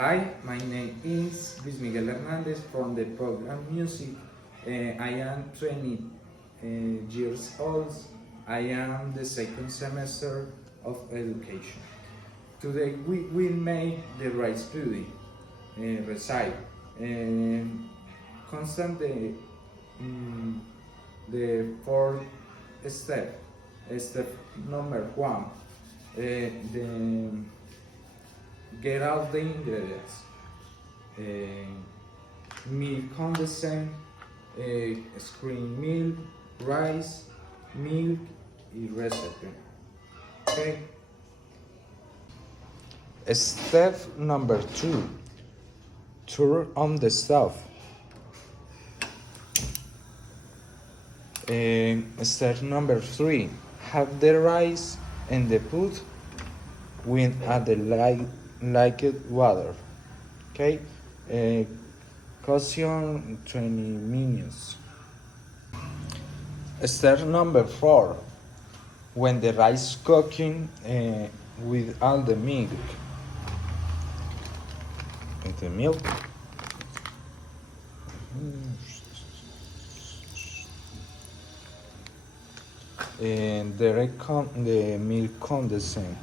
Hi, my name is Luis Miguel Hernandez from the program Music. I am 20 years old. I am the second semester of education. Today we will make the rice pudding, recipe, and constant the fourth step. Step number one, the get out the ingredients. Milk condensate, screen milk, rice, milk, and recipe. Okay. Step number two, turn on the stove. Step number three, have the rice and the put with add the liquid water. Okay, caution 20 minutes. Step number four, when the rice cooking with all the milk. With the milk. And the milk condensate.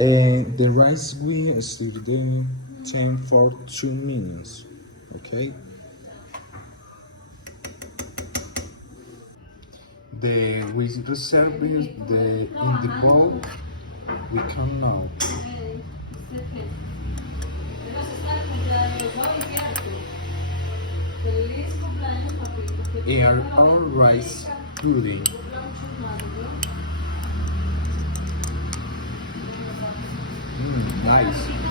And the rice will stir the time for 2 minutes. Okay. The we reserve the in the bowl. We can now. Air our rice pudding. Nice.